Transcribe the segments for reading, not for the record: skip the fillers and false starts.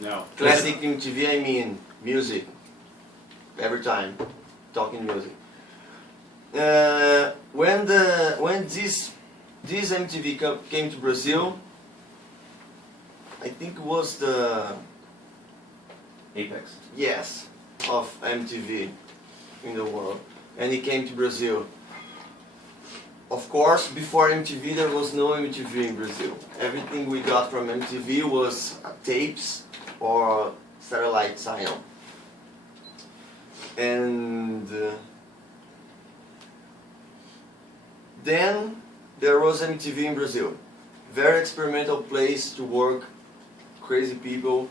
No. Classic MTV, I mean music. Every time, talking music. When this MTV came to Brazil, I think it was the Apex. yes of MTV in the world, and it came to Brazil. Of course, before MTV there was no MTV in Brazil. Everything we got from MTV was tapes or satellite signal. And then there was MTV in Brazil. Very experimental place to work, crazy people,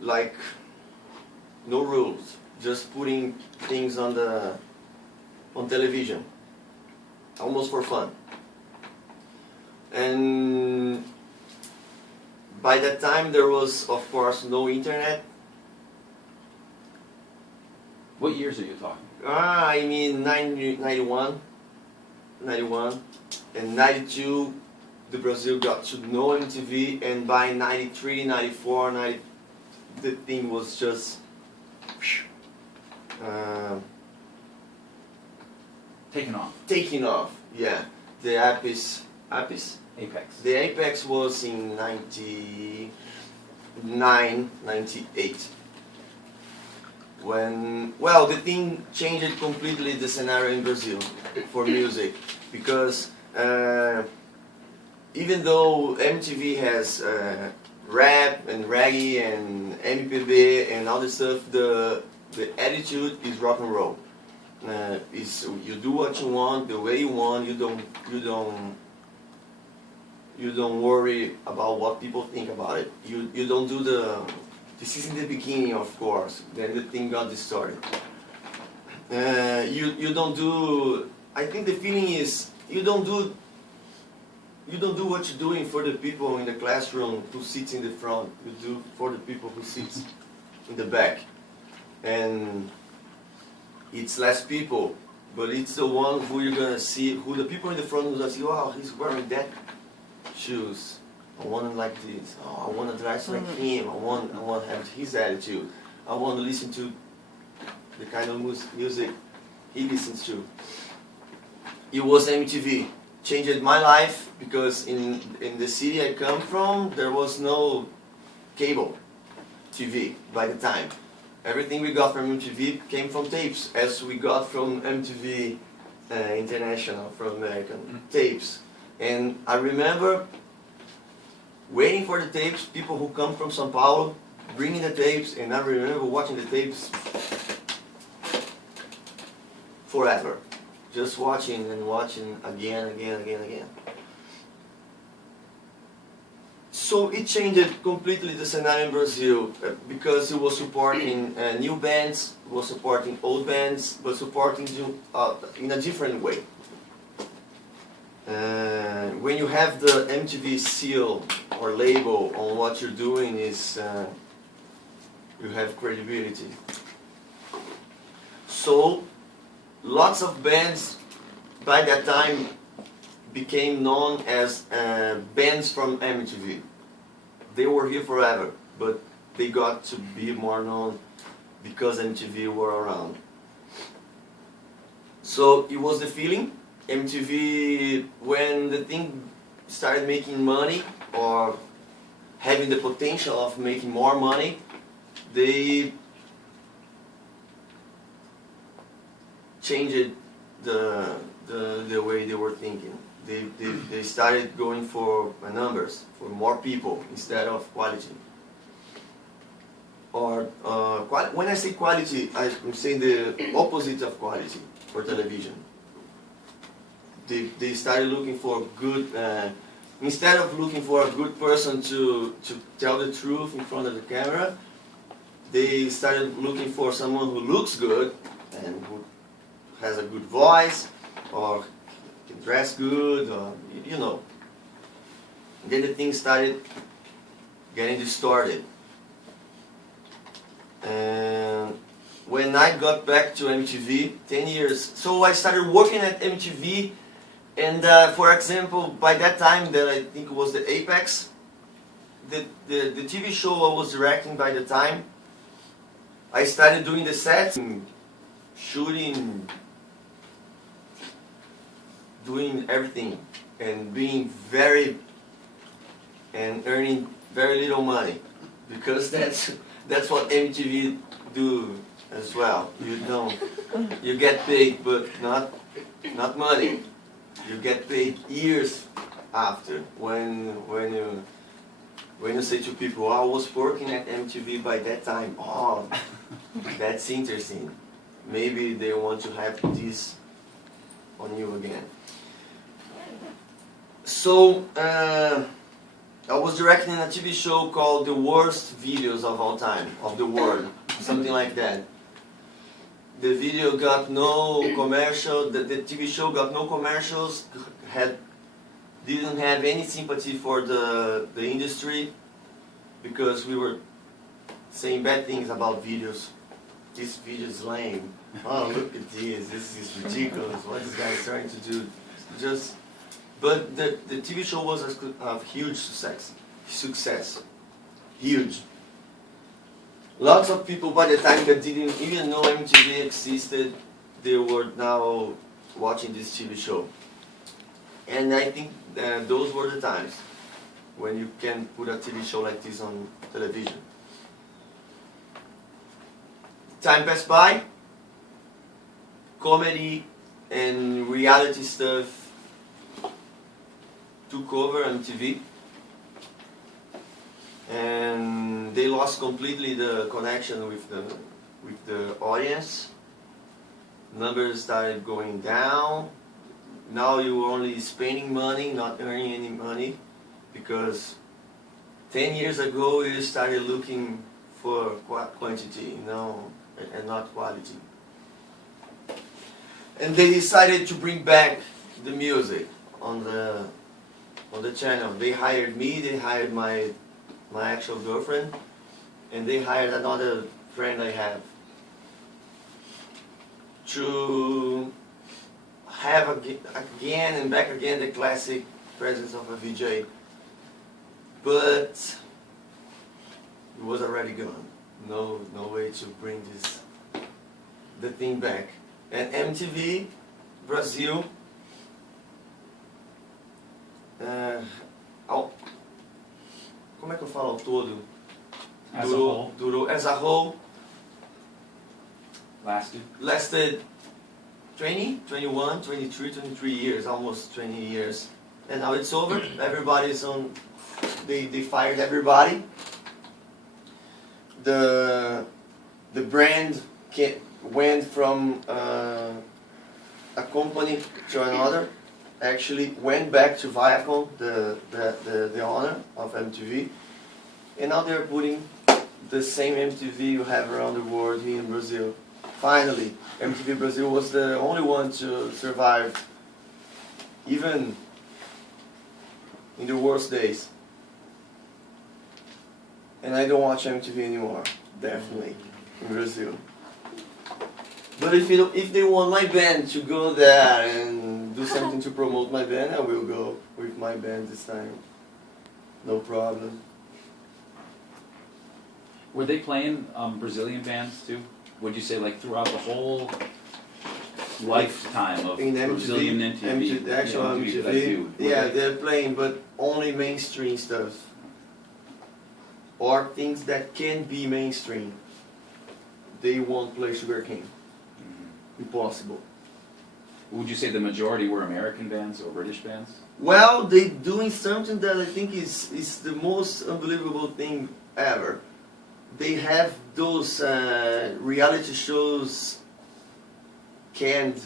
like no rules, just putting things on television, almost for fun. And by that time there was, of course, no internet. What years are you talking? I mean 91, and 92 the Brazil got to know MTV, and by 93, 94, the thing was just Taking off. Yeah, the Apex. Apex. The Apex was in 99, 98. When, well, the thing changed completely the scenario in Brazil for music, because even though MTV has rap and reggae and MPB and all this stuff, the attitude is rock and roll. Is you do what you want the way you want. You don't worry about what people think about it. You don't do the. This is in the beginning, of course. Then the thing got distorted. You don't do. I think the feeling is you don't do what you're doing for the people in the classroom who sits in the front. You do for the people who sits in the back, and it's less people, but it's the one who you're gonna see. Who the people in the front are gonna see. Wow, he's wearing that shoes. I want to like this. Oh, I want to dress like him. I want to have his attitude. I want to listen to the kind of music he listens to. It was MTV. Changed my life because in the city I come from, there was no cable TV by the time. Everything we got from MTV came from tapes, as we got from MTV International, from American tapes. And I remember waiting for the tapes, people who come from Sao Paulo, bringing the tapes, and I remember watching the tapes forever. Just watching and watching again. So it changed completely the scenario in Brazil, because it was supporting new bands, it was supporting old bands, but supporting in a different way. When you have the MTV seal or label on what you're doing, is you have credibility. So lots of bands by that time became known as bands from MTV. They were here forever, but they got to be more known because MTV were around. So it was the feeling. MTV, when the thing started making money or having the potential of making more money, they changed the way they were thinking. They started going for numbers, for more people instead of quality. Or when I say quality, I'm saying the opposite of quality for television. They started looking for good, instead of looking for a good person to tell the truth in front of the camera, they started looking for someone who looks good and who has a good voice or can dress good, or you know. And then the thing started getting distorted. And when I got back to MTV, 10 years, so I started working at MTV. And for example, by that time, that I think was the Apex, the TV show I was directing by the time, I started doing the sets, shooting, doing everything, and being and earning very little money, because that's what MTV do as well. You get paid, but not money. You get paid years after when you say to people, oh, I was working at MTV by that time. Oh, that's interesting. Maybe they want to have this on you again. So I was directing a TV show called The Worst Videos of All Time, of the World, something like that. The video got no commercial, the TV show got no commercials, didn't have any sympathy for the industry, because we were saying bad things about videos. This video is lame. Oh, look at this is ridiculous. What this guy is trying to do? But the TV show was a huge success. Huge. Lots of people by the time that didn't even know MTV existed, they were now watching this TV show. And I think those were the times when you can put a TV show like this on television. Time passed by, comedy and reality stuff took over on TV, and they lost completely the connection with the audience. Numbers started going down. Now you were only spending money, not earning any money, because 10 years ago you started looking for quantity, and not quality. And they decided to bring back the music on the channel. They hired me, they hired my actual girlfriend, and they hired another friend I have to have again and back again the classic presence of a VJ. But it was already gone. No way to bring the thing back. And MTV Brazil, como é que eu falo ao todo? Durou as a whole. Lasted 20, 21, 23, 23 years, almost 20 years. And now it's over. Everybody's on. They fired everybody. The brand went from a company to another. Actually went back to Viacom, the owner of MTV, and now they're putting the same MTV you have around the world here in Brazil. Finally, MTV Brazil was the only one to survive, even in the worst days. And I don't watch MTV anymore, definitely, in Brazil. But if they want my band to go there and do something to promote my band, I will go with my band this time. No problem. Were they playing Brazilian bands too? Would you say like throughout the whole lifetime of in Brazilian MTV? The actual MTV. Yeah, they're playing, but only mainstream stuff. Or things that can be mainstream. They won't play Sugar King. Impossible. Would you say the majority were American bands or British bands? Well, they're doing something that I think is the most unbelievable thing ever. They have those reality shows, canned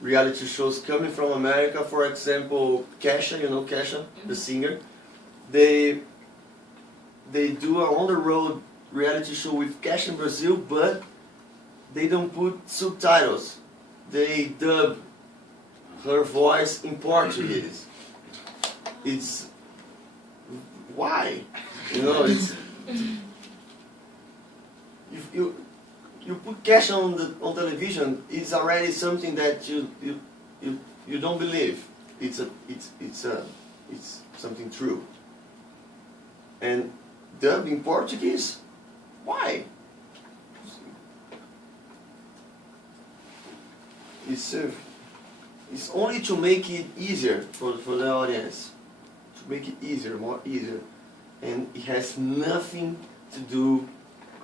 reality shows coming from America. For example, Kesha, you know Kesha, the singer. They do an on-the-road reality show with Kesha in Brazil, but they don't put subtitles. They dub her voice in Portuguese. It's why, it's if you put Kesha on television, it's already something that you don't believe. It's something true. And dub in Portuguese? Why? It's only to make it easier for the audience. To make it easier, more easier. And it has nothing to do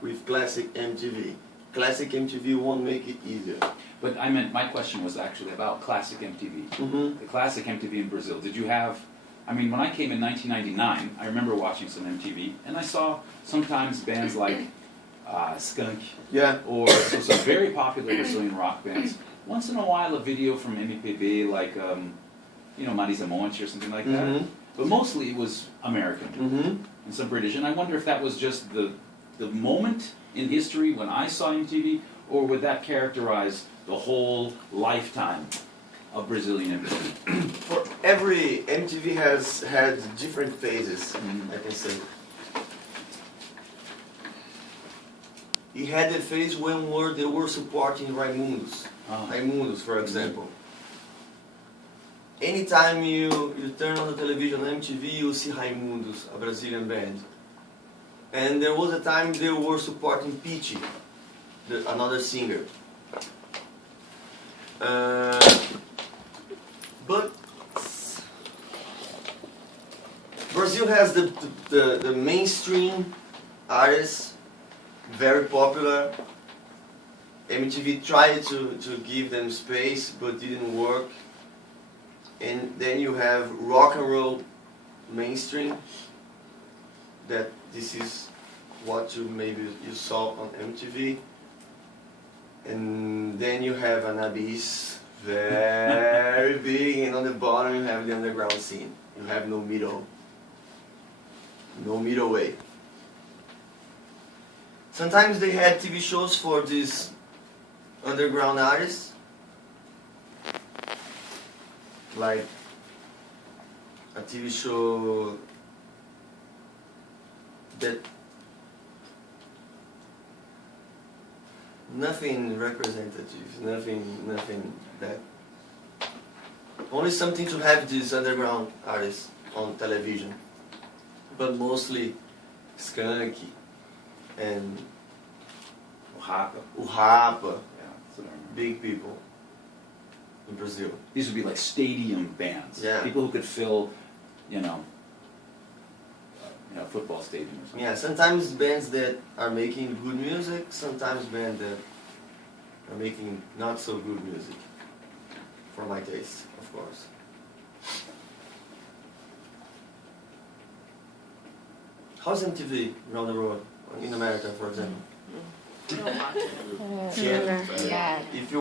with classic MTV. Classic MTV won't make it easier. But I meant, my question was actually about classic MTV. Mm-hmm. The classic MTV in Brazil. Did you have, I mean, when I came in 1999, I remember watching some MTV, and I saw sometimes bands like Skunk, Yeah. or some very popular Brazilian rock bands. Once in a while, a video from MIP, like, you know, Marisa Monte or something like that. Mm-hmm. But mostly it was American Mm-hmm. and some British. And I wonder if that was just the moment in history when I saw MTV, or would that characterize the whole lifetime of Brazilian MTV? For every MTV has had different phases, I can say. It had a phase when they were supporting Raimundos. Raimundos, for example. Anytime you turn on the television on MTV, you see Raimundos, a Brazilian band. And there was a time they were supporting Pitty, another singer. But Brazil has the mainstream artists, very popular. MTV tried to give them space, but didn't work. And then you have rock and roll mainstream. That this is what maybe you saw on MTV. And then you have an abyss, very big, and on the bottom you have the underground scene. You have no middle way. Sometimes they had TV shows for these underground artists, like a TV show that nothing representative, nothing that, only something to have these underground artists on television, but mostly Skanky and Rapa. Rapa, Yeah, that's what I remember. big people in Brazil. These would be like stadium bands. Yeah. People who could fill, you know, a football stadium or something. Yeah, sometimes bands that are making good music, sometimes bands that are making not so good music, for my taste, of course. How's MTV around the world, in America, for example? We don't watch it. Yeah. Yeah. If you